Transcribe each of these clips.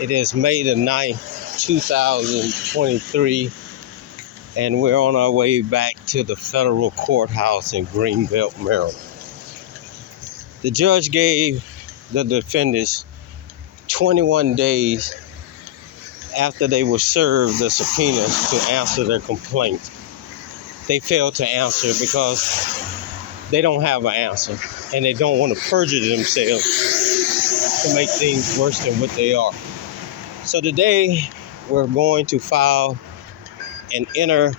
It is May the 9th, 2023, and we're on our way back to the federal courthouse in Greenbelt, Maryland. The judge gave the defendants 21 days after they were served the subpoenas to answer their complaint. They failed to answer because they don't have an answer, and they don't want to perjure themselves to make things worse than what they are. So today, we're going to file an N.O.J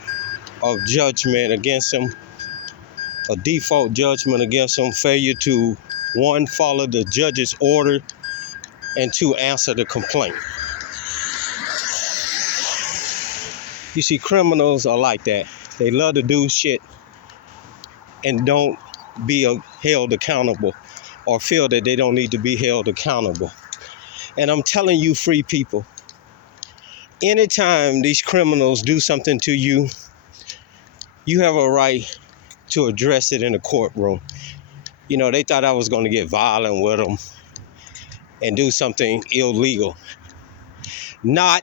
judgment against them, a default judgment against them, failure to, 1, follow the judge's order, and 2, answer the complaint. You see, criminals are like that. They love to do shit and don't be held accountable, or feel that they don't need to be held accountable. And I'm telling you, free people, anytime these criminals do something to you, you have a right to address it in the courtroom. You know, they thought I was going to get violent with them and do something illegal. Not.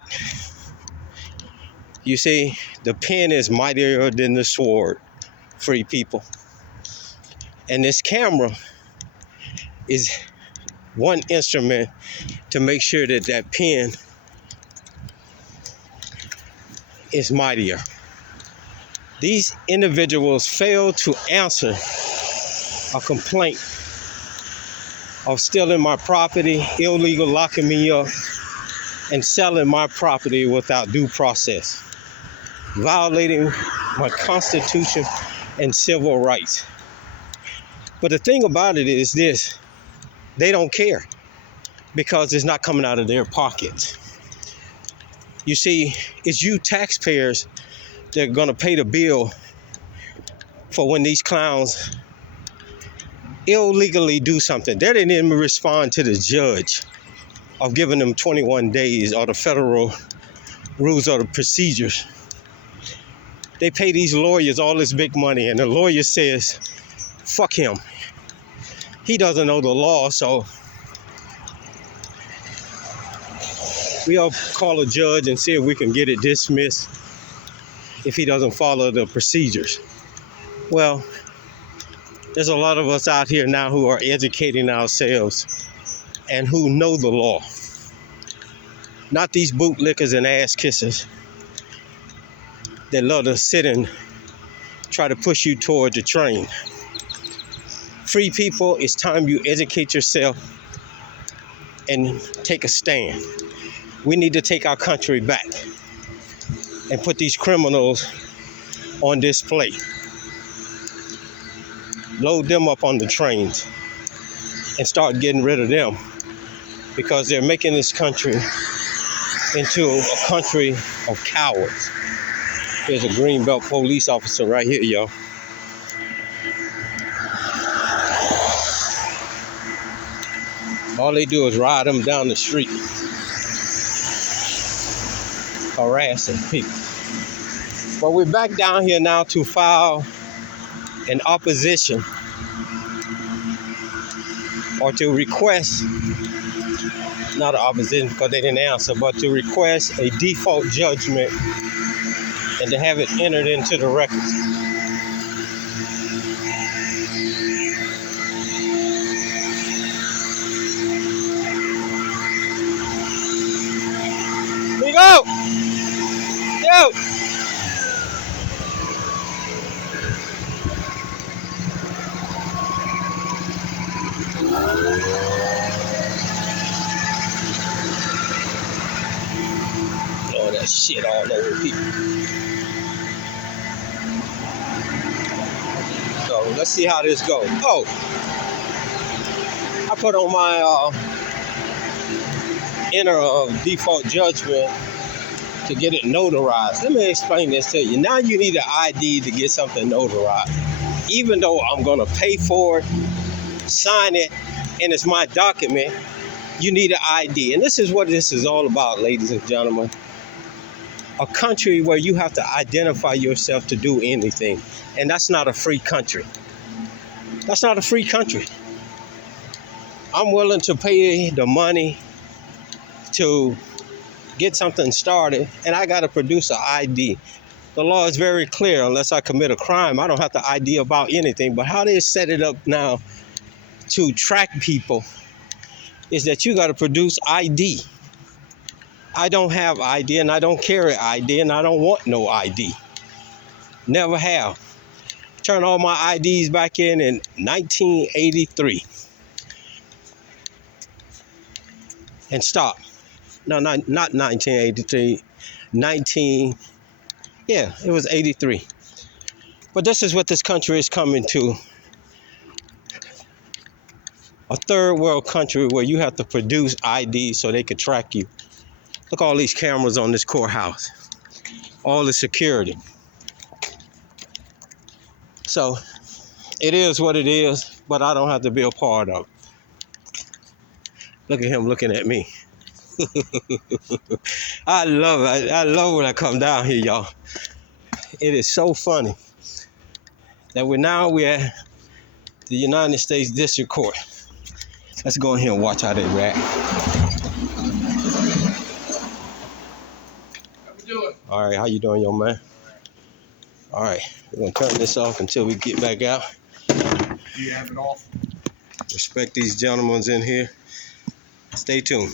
You see, the pen is mightier than the sword, free people. And this camera is one instrument to make sure that that pen is mightier. These individuals failed to answer a complaint of stealing my property, illegal locking me up, and selling my property without due process, violating my Constitution and civil rights. But the thing about it is this: they don't care, because it's not coming out of their pockets. You see, it's you taxpayers that are going to pay the bill for when these clowns illegally do something. They didn't even respond to the judge of giving them 21 days or the federal rules or the procedures. They pay these lawyers all this big money, and the lawyer says, fuck him. He doesn't know the law, so we'll call a judge and see if we can get it dismissed if he doesn't follow the procedures. Well, there's a lot of us out here now who are educating ourselves and who know the law. Not these bootlickers and ass kissers that love to sit and try to push you toward the train. Free people, it's time you educate yourself and take a stand. We need to take our country back and put these criminals on display. Load them up on the trains and start getting rid of them, because they're making this country into a country of cowards. There's a Greenbelt police officer right here, y'all. All they do is ride them down the street, harassing people. But we're back down here now to file an opposition, or to request, not an opposition because they didn't answer, but to request a default judgment and to have it entered into the records. Here we go! Yo! Oh, that shit all over people. So let's see how this goes. Oh, I put on my default judgment to get it notarized. Let me explain this to you. Now you need an ID to get something notarized. Even though I'm gonna pay for it, sign it, and it's my document, you need an ID. And this is what this is all about, ladies and gentlemen. A country where you have to identify yourself to do anything. And that's not a free country. That's not a free country. I'm willing to pay the money to get something started, and I got to produce an ID. The law is very clear. Unless I commit a crime, I don't have to ID about anything. But how they set it up now to track people is that you got to produce ID. I don't have ID, and I don't carry ID, and I don't want no ID. Never have. Turned all my IDs back in 1983 and stopped. No, not 1983. It was 83. But this is what this country is coming to. A third world country where you have to produce ID so they can track you. Look at all these cameras on this courthouse. All the security. So it is what it is, but I don't have to be a part of it. Look at him looking at me. I love it. I love when I come down here, y'all. It is so funny that we're at the United States District Court. Let's go in here and watch how they react. How we doing? All right, how you doing, young man? All right, we're gonna turn this off until we get back out. You have it off. Respect these gentlemen in here. Stay tuned.